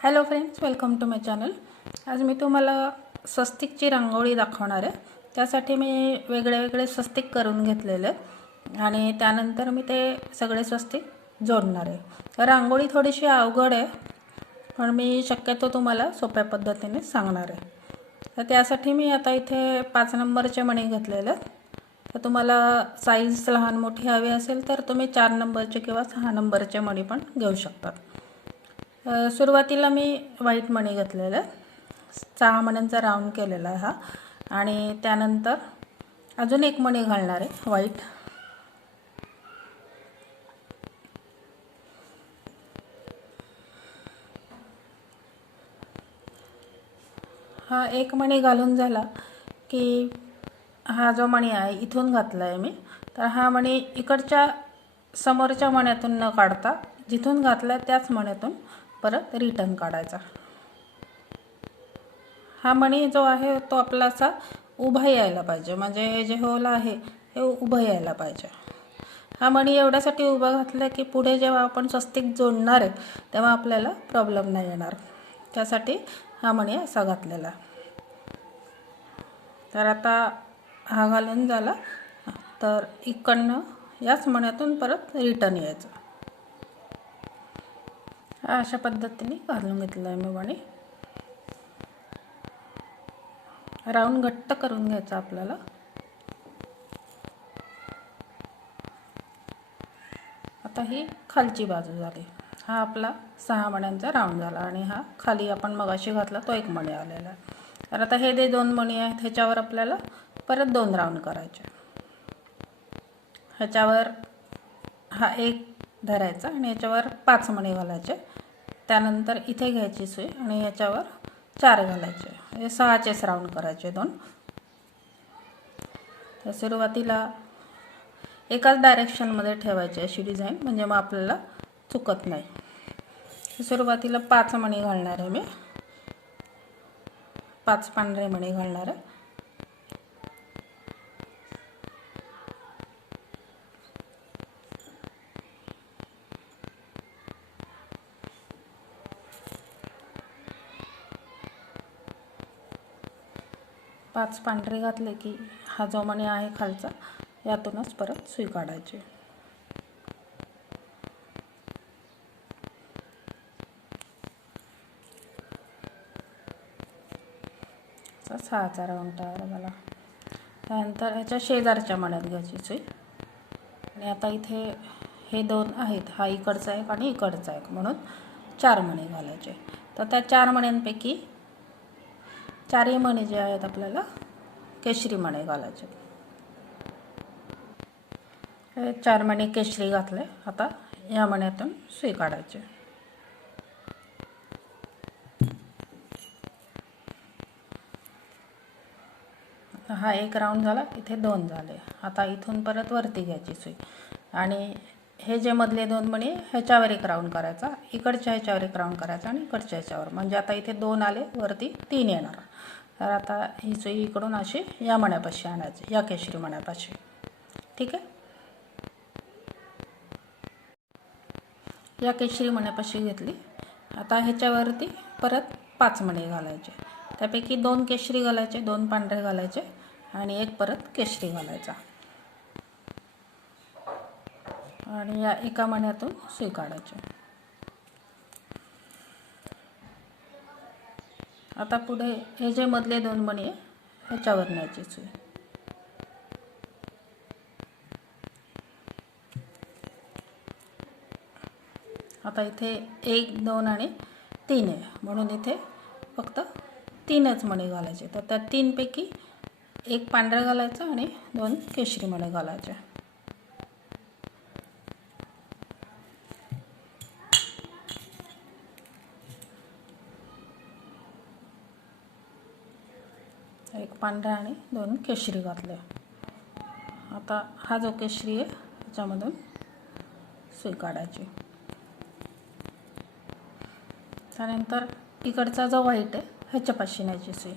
Hello friends, welcome to my channel. आज मी तुम्हाला स्वस्तिकची रांगोळी दाखवणार आहे। त्यासाठी मी वेगळे स्वस्तिक करून घेतलेले आणि त्यानंतर मी ते सगळे स्वस्तिक जोडणार आहे। रांगोळी थोडीशी अवघड आहे, पण मी शक्यतो तुम्हाला सोप्या पद्धतीने सांगणार आहे। तर त्यासाठी मी आता इथे 5 नंबरचे मणी घेतलेले आहेत। तर तुम्हाला साईज लहान मोठी हवी असेल तर तुम्ही 4 नंबरचे किंवा 6 नंबरचे मणी पण घेऊ शकता। सुरुवातीला मी व्हाईट मणी घेतलेला, 6 मण्यांचा राऊंड केलेला आहे हा, आणि त्यानंतर अजून एक मणी घालणार आहे व्हाईट। हा एक मणी घालून झाला की हा जो मणी आहे इथून घातला आहे मी, तर हा मणी इकडच्या समोरच्या मण्यातून न काढता जिथून घातला त्याच मण्यातून परत रिटर्न काढायचा। हा मणी जो आहे तो आपला असा उभा यायला पाहिजे, म्हणजे हे जे होल आहे हे उभं यायला पाहिजे। हा मणी एवढ्यासाठी उभा घातला की पुढे जेव्हा आपण स्वस्तिक जोडणार आहे तेव्हा आपल्याला प्रॉब्लेम नाही येणार, त्यासाठी हा मणी असा घातलेला। तर आता हा घालून झाला तर इकडनं याच मण्यातून परत रिटर्न यायचं। अशा पद्धतीने घालून घेतलं आहे मी मणी। राऊंड घट्ट करून घ्यायचा आपल्याला। आता ही खालची बाजू झाली। हा आपला 6 मण्यांचा राऊंड झाला आणि हा खाली आपण मगाशी घातला तो एक मणी आलेला आहे। तर आता हे जे 2 मणी आहेत ह्याच्यावर आपल्याला परत 2 राऊंड करायचे। ह्याच्यावर हा एक धरायचा आणि ह्याच्यावर 5 मणी घालायचे। त्यानंतर इथे घ्यायची सुई आणि ह्याच्यावर 4 घालायचे, म्हणजे 6चेच राऊंड करायचे 2। तर सुरुवातीला एकाच डायरेक्शनमध्ये ठेवायची अशी डिझाईन, म्हणजे मग आपल्याला चुकत नाही। सुरुवातीला 5 मणी घालणार आहे मी, 5 पांढरे मणी घालणार आहे। पाच पांढरे घातले की हा जो मणी आहे खालचा यातूनच परत सुई काढायची। सहाचा राऊंड तयार झाला। त्यानंतर ह्याच्या शेजारच्या मण्यात घ्यायची सुई आणि आता इथे हे 2 आहेत, हा इकडचा एक आणि इकडचा एक, म्हणून 4 मणी घालायचे। तर त्या 4 मण्यांपैकी 4ही मणी जे आहेत आपल्याला केशरी मणी घालायचे। हे 4 मणी केशरी घातले। आता या मण्यातून सुई काढायची। हा एक राऊंड झाला, इथे 2 झाले। आता इथून परत वरती घ्यायची सुई आणि हे जे मधले 2 मणी ह्याच्यावर एक राऊंड करायचा, इकडच्या ह्याच्यावर एक राऊंड करायचा आणि इकडच्या ह्याच्यावर, म्हणजे आता इथे 2 आले, वरती 3 येणार। तर आता ही सुई इकडून अशी या मण्यापाशी आणायची, या केशरी मण्यापाशी। ठीक आहे, या केशरी मण्यापाशी घेतली। आता ह्याच्यावरती परत 5 मणी घालायचे, त्यापैकी 2 केशरी घालायचे, 2 पांढरे घालायचे आणि एक परत केशरी घालायचा आणि या एका मण्यातून सुई काढायची। आता पुढे हे जे मधले 2 मणी आहे ह्याच्यावर न्यायची सुई। आता इथे 1, 2 आणि 3 आहे, म्हणून इथे फक्त 3च मणी घालायचे। तर त्या 3 पैकी एक पांढरा घालायचा आणि 2 केशरी मणी घालायचे। एक पांढरा आणि 2 केशरी घातले। आता हा जो केशरी आहे त्याच्यामधून सुई काढायची। त्यानंतर इकडचा जो व्हाईट आहे ह्याच्यापाशी न्यायची सुई।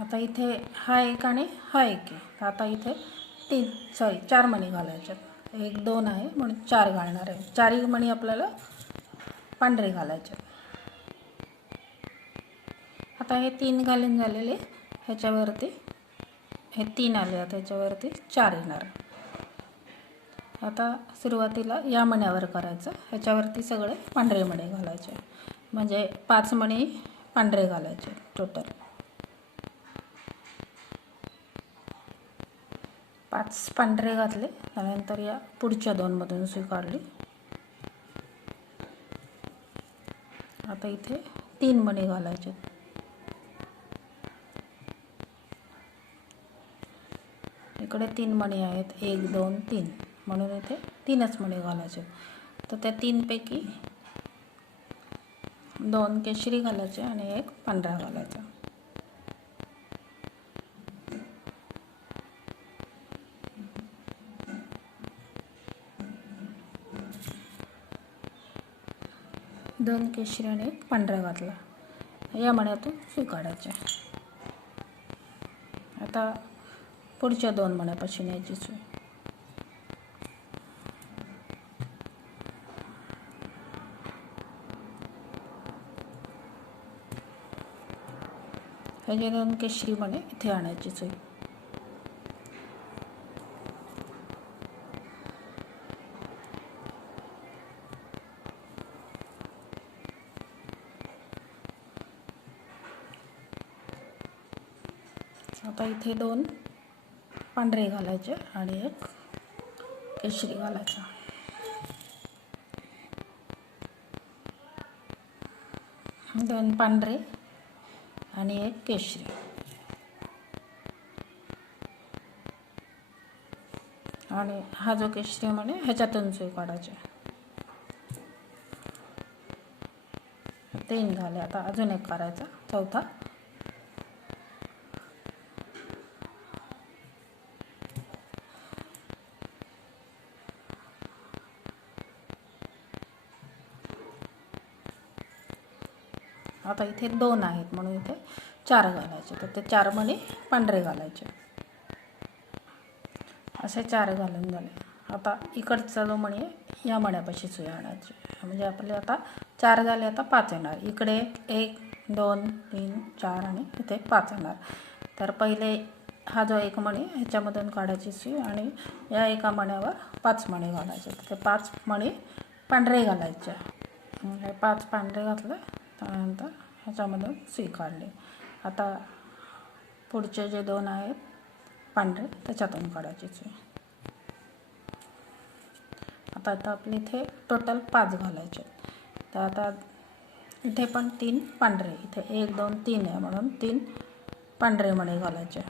आता इथे हा एक आणि हा एक आहे. तर आता इथे 4 मणी घालायच्यात. 1 2 आहे म्हणून 4 घालणार आहे. 4ही मणी आपल्याला पांढरे घालायचे. आता हे 3 घालून झालेले, ह्याच्यावरती हे 3 आले, आता ह्याच्यावरती 4 येणार. आता सुरुवातीला या मण्यावर करायचं, ह्याच्यावरती सगळे पांढरे मणी घालायचे, म्हणजे 5 मणी पांढरे घालायचे टोटल. 5 पांढरे घातले. त्यानंतर या पुढच्या 2 मधून सुई काढली. आता इथे 3 मणी घालायचे. इकडे 3 मणी आहेत, 1 2 3, म्हणून इथे 3च मणी घालायचे. तर त्या 3 पैकी 2 केशरी घालायचे आणि 1 पांढरा घालायचा. दोन केशरी आणि 1 पांढरा घातला. या मण्यातून सुई काढायचे. आता पुढच्या 2 मण्यापाशी न्यायची सुई. हे जे 2 केशरी मणी इथे आणायची सुई. आता इथे 2 पांढरे घालायचे आणि 1 केशरी घालायचा. दोन पांढरे आणि 1 केशरी. आणि हा जो केशरी म्हणे ह्याच्यातून सुई काढायची. 3 झाले. आता अजून 1 करायचा, चौथा. आता इथे 2 आहेत म्हणून इथे 4 घालायचे. तर ते 4 मणी पांढरे घालायचे. असे 4 घालून झाले. आता इकडचा जो मणी आहे या मण्यापाशी सुई आणायची, म्हणजे आपले आता 4 झाले. आता 5 येणार. इकडे 1 2 3 4 आणि इथे 5 येणार. तर पहिले हा जो 1 मणी ह्याच्यामधून काढायची सुई आणि या एका मण्यावर 5 मणी घालायचे. ते 5 मणी पांढरे घालायचे. हे 5 पांढरे घातले. त्यानंतर ह्याच्यामधून सुई काढली. आता पुढचे जे 2 आहेत पांढरे त्याच्यातून काढायची सुई. आता आपले इथे टोटल 5 घालायचे. तर आता इथे पण 3 पांढरे, इथे 1 2 3 आहे म्हणून 3 पांढरे मणी घालायचे.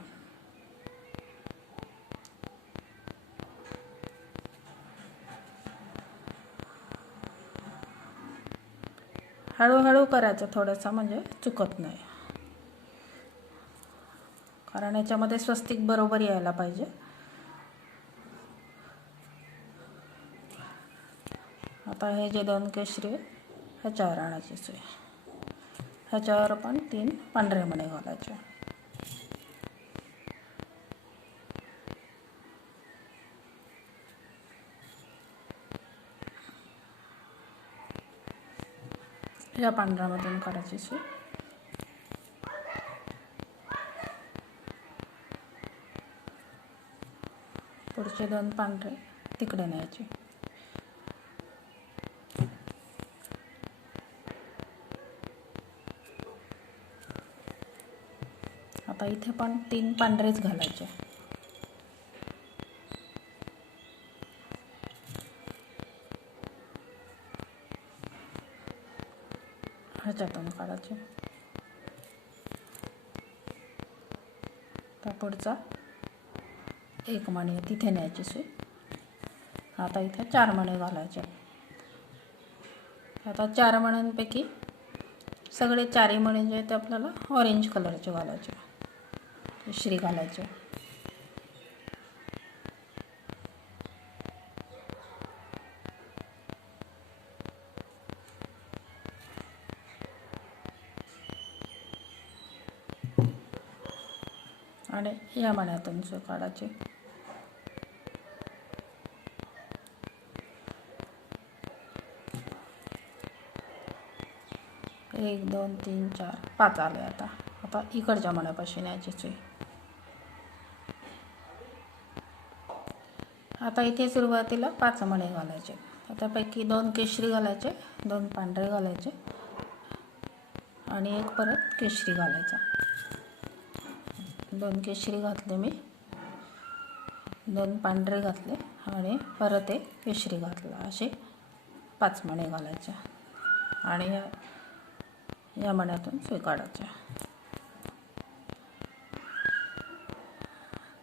हळूहळू करायचं थोडंसं, म्हणजे चुकत नाही, कारण याच्यामध्ये स्वस्तिक बरोबर यायला पाहिजे. आता हे जे 2 केशरी ह्याच्यावर आणायची सुई. ह्याच्यावर पण 3 पांढरे मणी घालायचे. या पांढऱ्यामधून काढायची सुई. पुढचे 2 पांढरे तिकडे न्यायचे. आता इथे पण 3 पांढरेच घालायचे. ह्याच्यातून काढायचे. तर पुढचा 1 मणी तिथे न्यायची सुई. आता इथे 4 मणी घालायचे. आता 4 मण्यांपैकी सगळे 4ही मणी जे ते आपल्याला ऑरेंज कलरचे घालायचे, केशरी घालायचे. आणि या मण्यातून सुई काढायची. एक 2 3 4 5 आले. आता इकडच्या मण्यापाशी न्यायची सुई. आता इथे सुरुवातीला 5 मणे घालायचे. त्यापैकी 2 केशरी घालायचे, 2 पांढरे घालायचे आणि एक परत केशरी घालायचा. 2 केशरी घातले मी, 2 पांढरे घातले आणि परत एक केशरी घातला. असे 5 मणे घालायचे आणि या मण्यातून सुई काढायच्या.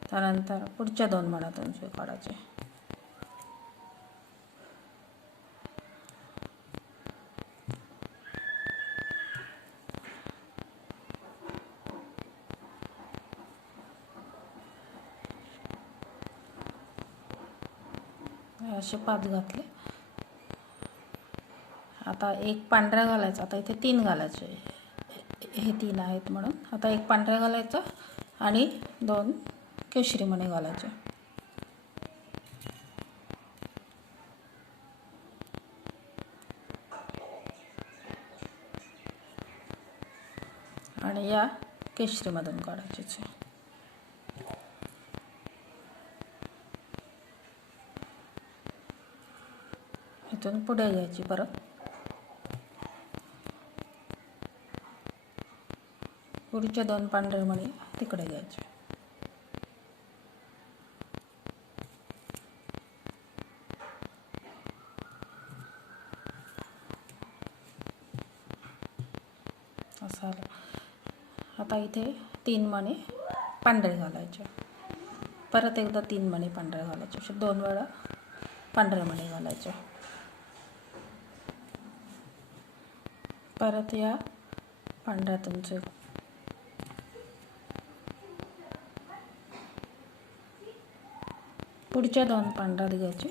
त्यानंतर पुढच्या 2 मण्यातून सुई काढायची. असे 5 घातले. आता एक पांढरा घालायचा. आता इथे 3 घालायचे, हे 3 आहेत म्हणून. आता एक पांढरा घालायचा आणि 2 केशरी मणी घालायचे. आणि या केशरीमधून काढायचे. इथून पुढे घ्यायची. परत पुढचे 2 पांढरे मणी तिकडे घ्यायचे. असं आलं. आता इथे 3 मणी पांढरे घालायचे. परत एकदा 3 मणी पांढरे घालायचे. असे 2 वेळा पांढरे मणी घालायचे. परत या पांढऱ्यातून पुढच्या 2 पांढऱ्यात घ्यायचे.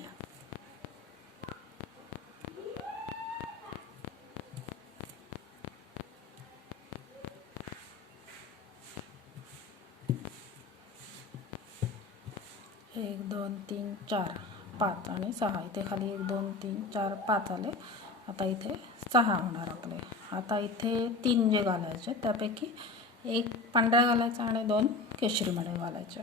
एक 2 3 4 5 आणि 6. इथे खाली 1 2 3 4 5 आले. आता इथे 6 होणार आपले. आता इथे 3 जे घालायचे त्यापैकी एक पांढरा घालायचा आणि 2 केशरी मणी घालायचे.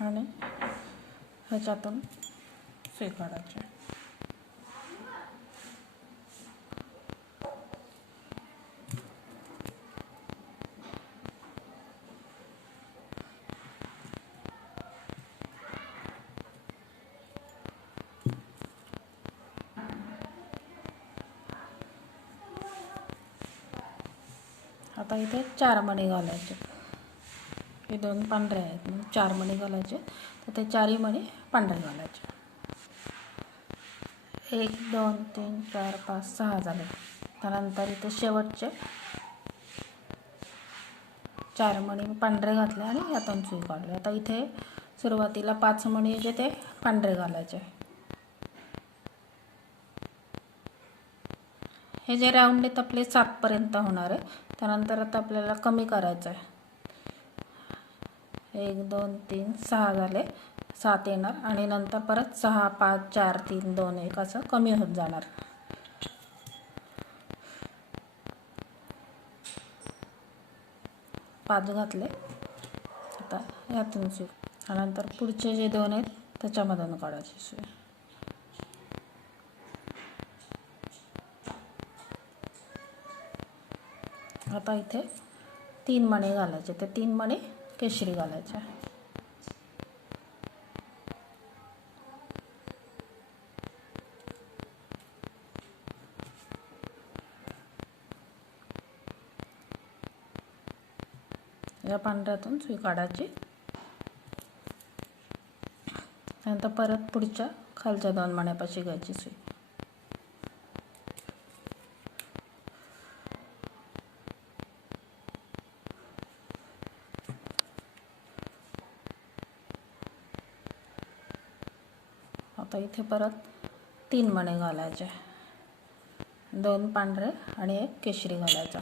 आणि ह्याच्यातून सुई काढायची. आता इथे 4 मणी घालायचे. हे 2 पांढरे आहेत म्हणून 4 मणी घालायचे. तर ते 4ही मणी पांढरे घालायचे. 1 2 3 4 5 6 झाले. त्यानंतर इथे शेवटचे 4 मणी पांढरे घातले आणि यातून सुई काढली. आता इथे सुरुवातीला 5 मणी जे ते पांढरे घालायचे. हे जे राऊंड आहेत आपले 7 पर्यंत होणार आहे. त्यानंतर आता आपल्याला कमी करायचं आहे. 1 2 3 6 झाले. 7 येणार आणि नंतर परत 6 5 4 3 2 1 असं कमी होत जाणार. पाच घातले. आता यातून सुई. त्यानंतर पुढचे जे 2 आहेत त्याच्यामधून काढायची सुई. आता इथे 3 मणी घालायचे. ते 3 मणी केशरी घालायचे. या पांढऱ्यातून सुई काढायची. नंतर परत पुढच्या खालच्या 2 मण्यापाशी घ्यायची सुई. आता इथे परत 3 मणी घालायचे, 2 पांढरे आणि 1 केशरी घालायचा.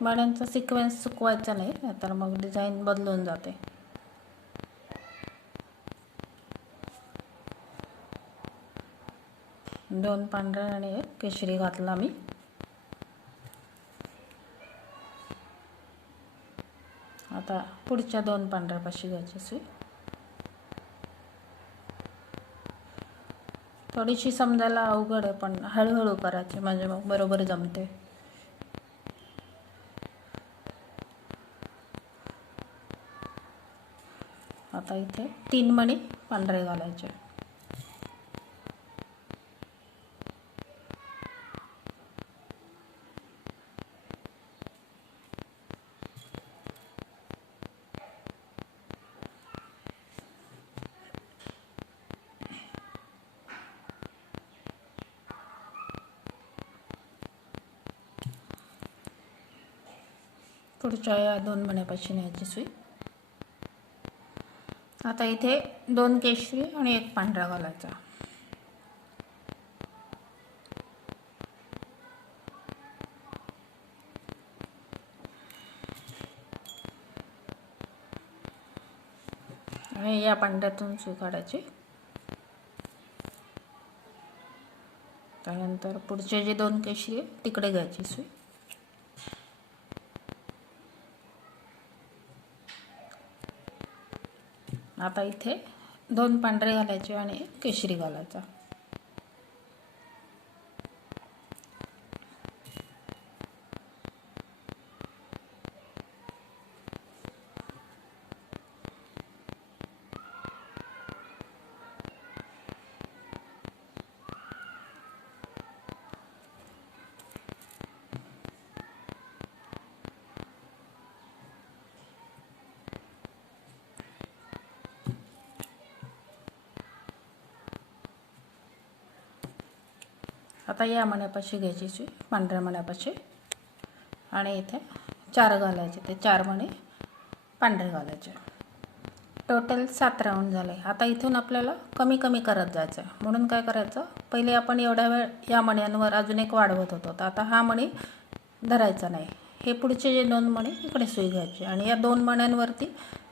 मण्यांचा सिक्वेन्स चुकवायचा नाही, नाहीतर मग डिझाईन बदलून जाते. दोन पांढरे आणि 1 केशरी घातला मी. आता पुढच्या 2 पांढऱ्यापाशी घ्यायची सुई. थोडीशी समजायला अवघड आहे, पण हळूहळू करायची म्हणजे मग बरोबर जमते. आता इथे 3 मणी पांढरे घालायचे. पुढच्या या 2 मण्यापाशी न्यायची सुई. आता इथे 2 केशरी आणि 1 पांढरा घालायचा. आणि या पांढऱ्यातून सुई काढायची. त्यानंतर पुढचे जे 2 केशरी आहे तिकडे घ्यायची सुई. आता इथे 2 पांढरे घालायचे आणि 1 केशरी घालायचा. आता या मण्यापाशी घ्यायची सुई, पांढऱ्या मण्यापाशी, आणि इथे 4 घालायचे. ते 4 मणी पांढरे घालायचे. टोटल 7 राऊंड झाले. आता इथून आपल्याला कमी कमी करत जायचं. म्हणून काय करायचं, पहिले आपण एवढ्या वेळ या मण्यांवर अजून एक वाढवत होतो, तर आता हा मणी धरायचा नाही. हे पुढचे जे 2 मणी इकडे सुई घ्यायची आणि या 2 मण्यांवरती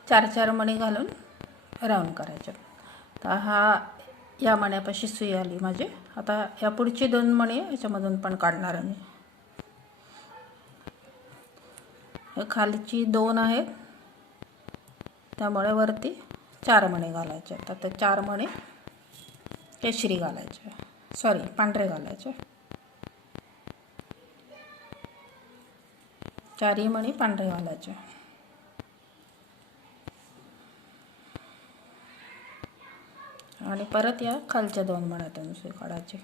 4-4 मणी घालून राऊंड करायचे. तर हा या मण्यापाशी सुई आली माझी. आता या पुढची 2 मणी याच्यामधून पण काढणार आहे मी. हे खालची 2 आहेत, त्यामुळे वरती 4 मणी घालायचे. तर ते 4 मणी केशरी घालायचे, सॉरी पांढरे घालायचे. 4ही मणी पांढरे घालायचे. आणि परत या खालच्या 2 मण्यातून सुई काढायची.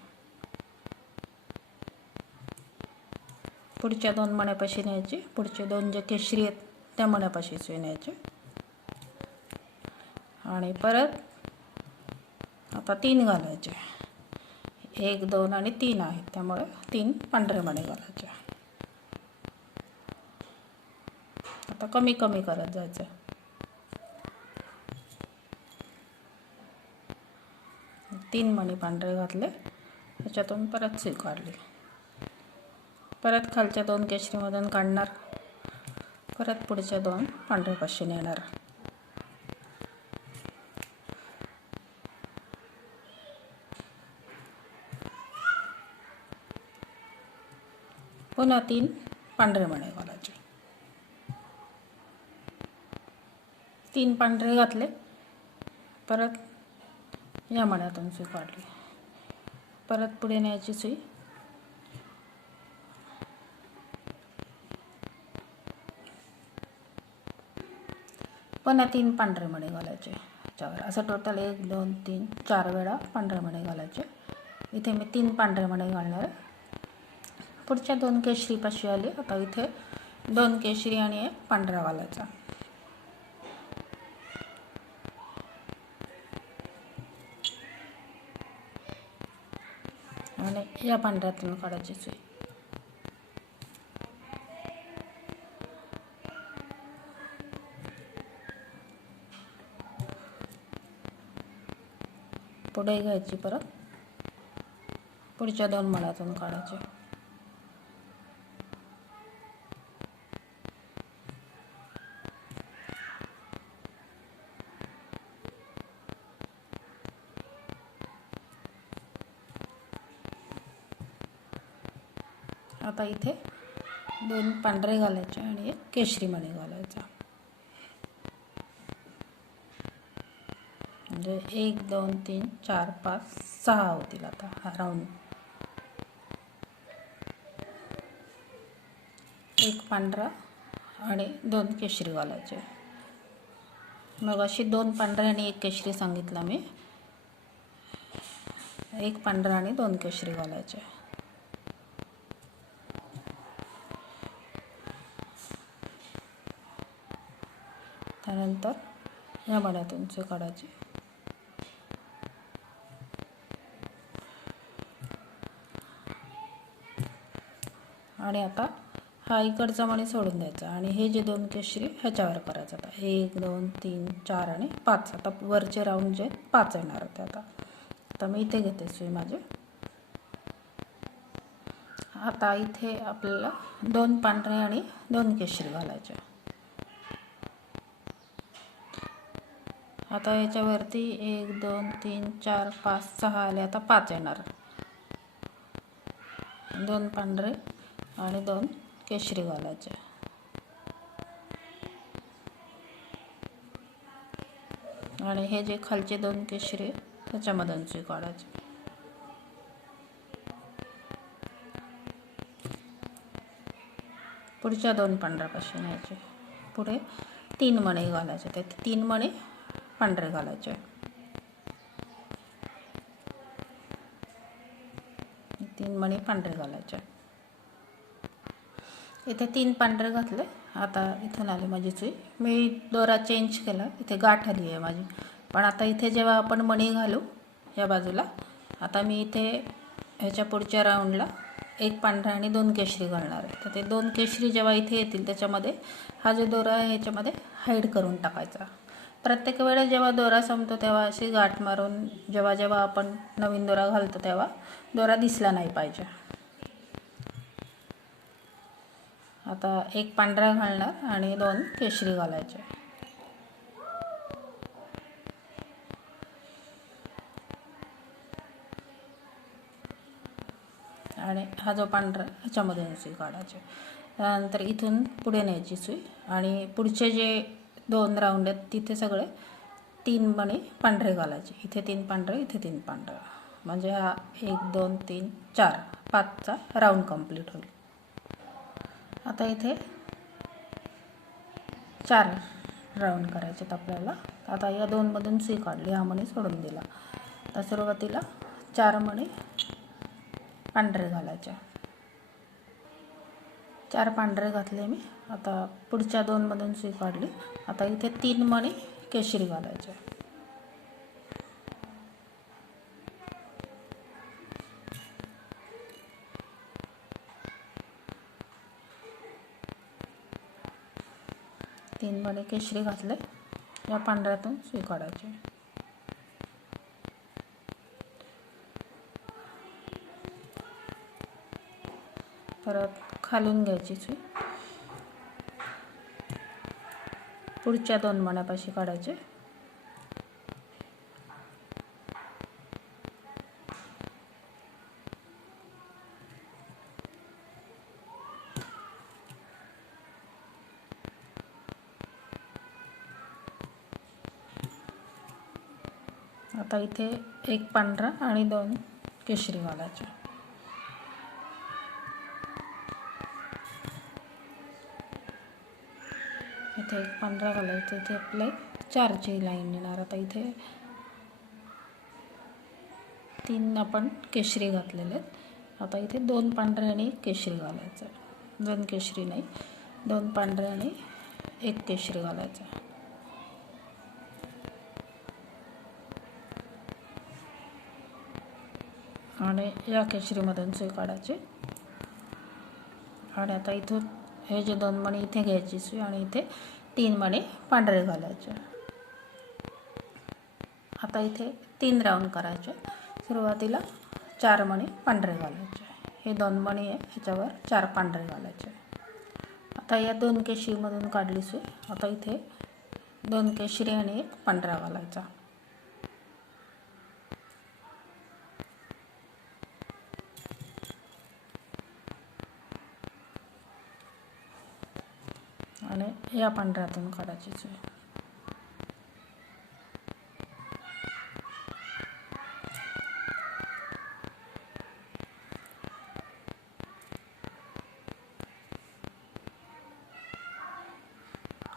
पुढच्या 2 मण्यापाशी न्यायची. पुढचे 2 जे केशरी आहेत त्या मण्यापाशी सुई न्यायची. आणि परत आता 3 घालायचे. 1, 2 आणि 3 आहेत, त्यामुळे 3 पांढरे मणी घालायचे. आता कमी कमी करत जायचं. तीन मणी पांढरे घातले, त्याच्यातून परत सुई काढली. परत खालच्या 2 केशरीमधून काढणार. परत पुढच्या 2 पांढऱ्यापाशी नेणार. पुन्हा 3 पांढरे मणी घालायचे. 3 पांढरे घातले, परत या मण्यातून सुई काढली. परत पुढे न्यायची सुई. पुन्हा 3 पांढरे मणी घालायचे याच्यावर. असं टोटल 1, 2, 3, 4 वेळा पांढरे मणी घालायचे. इथे मी 3 पांढरे मणी घालणार आहे. पुढच्या 2 केशरीपाशी आली. आता इथे 2 केशरी आणि 1 पांढरा घालायचा. आणि या पांढऱ्यातून काढायची सुई. पुढे घ्यायची, परत पुढच्या 2 मण्यातून काढायचे. आता इथे 2 पांढरे घालायचे आणि 1 केशरी मणी घालायचा. म्हणजे 1 2 3 4 5 6 होतील. आता हा राऊंड 1 पांढरा आणि 2 केशरी घालायचे. मग अशी 2 पांढरे आणि 1 केशरी सांगितलं मी. 1 पांढरा आणि 2 केशरी घालायचे. त्यानंतर या मण्यातून काढायचे. आणि आता हा इकडचा मणी सोडून द्यायचा आणि हे जे 2 केशरी ह्याच्यावर करायचं. आता 1 2 3 4 आणि 5. आता वरचे राऊंड जे 5 येणार होते. आता मी इथे घेते सुई माझी. आता इथे आपल्याला 2 पांढरे आणि 2 केशरी घालायचे. आता याच्यावरती 1 2 3 4 5 6 आले. आता 5 येणार. 2 पांढरे आणि 2 केशरी घालायचे. आणि हे जे खालचे 2 केशरी त्याच्यामधून सुई काढायची. पुढच्या 2 पांढऱ्यापासून यायचे. पुढे 3 मणी घालायचे. ते 3 मणी पांढरे घालायचे. 3 मणी पांढरे घालायचे. इथे 3 पांढरे घातले. आता इथून आली माझी सुई. मी दोरा चेंज केला. इथे गाठ आली आहे माझी. पण आता इथे जेव्हा आपण मणी घालू या बाजूला, आता मी इथे ह्याच्या पुढच्या राऊंडला 1 पांढरा आणि 2 केशरी घालणार आहे. तर ते 2 केशरी जेव्हा इथे येतील त्याच्यामध्ये हा जो दोरा आहे ह्याच्यामध्ये हाईड करून टाकायचा. प्रत्येक वेळेस जेव्हा दोरा संपतो तेव्हा अशी गाठ मारून जेव्हा जेव्हा आपण नवीन दोरा घालतो तेव्हा दोरा दिसला नाही पाहिजे. आता 1 पांढरा घालणार आणि 2 केशरी घालायचे. आणि हा जो पांढरा ह्याच्यामध्ये सुई काढायची. त्यानंतर इथून पुढे न्यायची सुई आणि पुढचे जे 2 राऊंड आहेत तिथे सगळे 3 मणी पांढरे घालायचे. इथे 3 पांढरे, इथे 3 पांढरे. म्हणजे हा 1 2 3 4 5चा राऊंड कंप्लीट होईल. आता इथे 4 राऊंड करायचे आपल्याला. आता या 2 मधून सुई काढली, हा मणी सोडून दिला. तर सुरुवातीला 4 मणी पांढरे घालायचे. 4 पांढरे घातले मी. आता पुढच्या 2 मधून सुई काढली. आता इथे 3 मणी केशरी घालायचे. तीन मणी केशरी घातले. या पांढऱ्यातून सुई काढायची. परत खालून घ्यायची सुई. पुढच्या 2 मण्यापाशी काढायचे. आता इथे 1 पांढरा आणि 2 केशरी घालायचे. इथे 1 पांढरा घालायचं. इथे आपले 4ची लाईन येणार. आता इथे 3 आपण केशरी घातलेले आहेत. आता इथे 2 पांढरे आणि 1 केशरी घालायचं. 2 केशरी नाही, 2 पांढरे आणि 1 केशरी घालायचं. आणि या केशरीमधून सुई काढायची. आणि आता इथून हे जे 2 मणी इथे घ्यायची सुई आणि इथे 3 मणी पांढरे घालायचे. आता इथे 3 राऊंड करायचे. सुरुवातीला 4 मणी पांढरे घालायचे. हे 2 मणी आहे, ह्याच्यावर 4 पांढरे घालायचे. आता या 2 केशरीमधून काढली सुई. आता इथे 2 केशरी आणि 1 पांढरा घालायचा. आणि या पांढऱ्यातून काढायची सुई.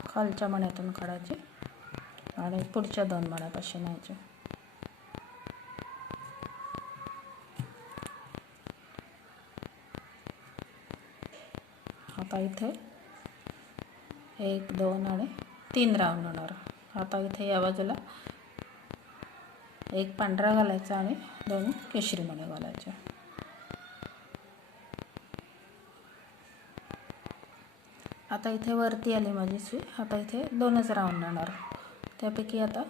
खालच्या मण्यातून काढायची आणि पुढच्या 2 मण्यापाशी न्यायचे. आता इथे 1 2 आणि 3 राऊंड होणार. आता इथे या बाजूला 1 पांढरा घालायचा आणि 2 केशरी मणी घालायचे. आता इथे वरती आली माझी सुई. आता इथे 2च राऊंड येणार. त्यापैकी आता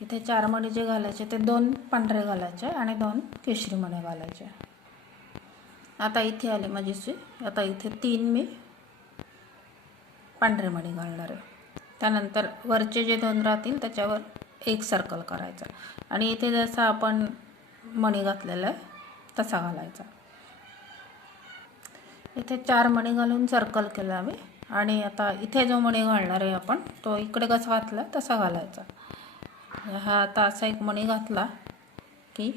इथे 4 मणी जे घालायचे ते 2 पांढरे घालायचे आणि 2 केशरी मणी घालायचे. आता इथे आली माझी सुई. आता इथे 3 मी पांढरे मणी घालणार आहे. त्यानंतर वरचे जे 2 राहतील त्याच्यावर 1 सर्कल करायचा आणि इथे जसा आपण मणी घातलेला आहे तसा घालायचा. इथे 4 मणी घालून सर्कल केलं आम्ही आणि आता इथे जो मणी घालणार आहे आपण तो इकडे कसा घातला तसा घालायचा. हा आता असा एक मणी घातला की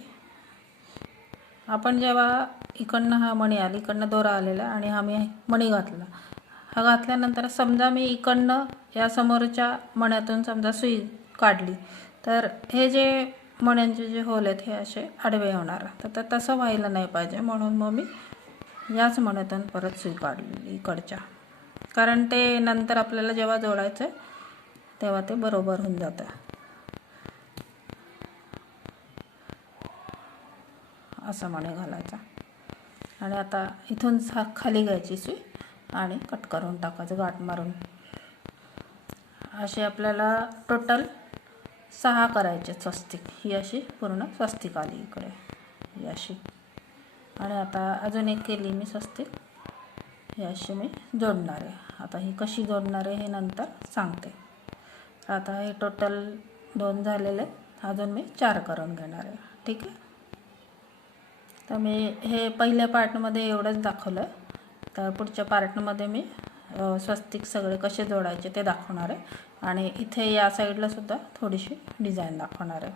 आपण जेव्हा इकडनं हा मणी आला, इकडनं दोरा आलेला आणि हा मी मणी घातला. हा घातल्यानंतर समजा मी इकडनं या समोरच्या मण्यातून समजा सुई काढली तर हे जे मण्यांचे जे होल आहेत हे असे आडवे होणार. तर तसं व्हायला नाही पाहिजे, म्हणून मग मी याच मण्यातून परत सुई काढली इकडच्या. कारण ते नंतर आपल्याला जेव्हा जोडायचं आहे तेव्हा ते बरोबर होऊन जातं. असं मणी घालायचा आणि आता इथून खाली घ्यायची सुई आणि कट करून टाकायचं गाठ मारून. असे आपल्याला टोटल 6 करायचे स्वस्तिक. ही अशी पूर्ण स्वस्तिक आली इकडे, ही अशी. आणि आता अजून एक केली मी स्वस्तिक, ही अशी मी जोडणार आहे. आता ही कशी जोडणार आहे हे नंतर सांगते. आता हे टोटल 2 झालेले, अजून मी 4 करून घेणार आहे. ठीक आहे. तर मी हे पहिल्या पार्टमध्ये एवढंच दाखवलं. तर पुढच्या पार्टमध्ये मी स्वस्तिक सगळे कसे जोडायचे ते दाखवणार आहे आणि इथे या साईडला सुद्धा थोडीशी डिझाईन दाखवणार आहे.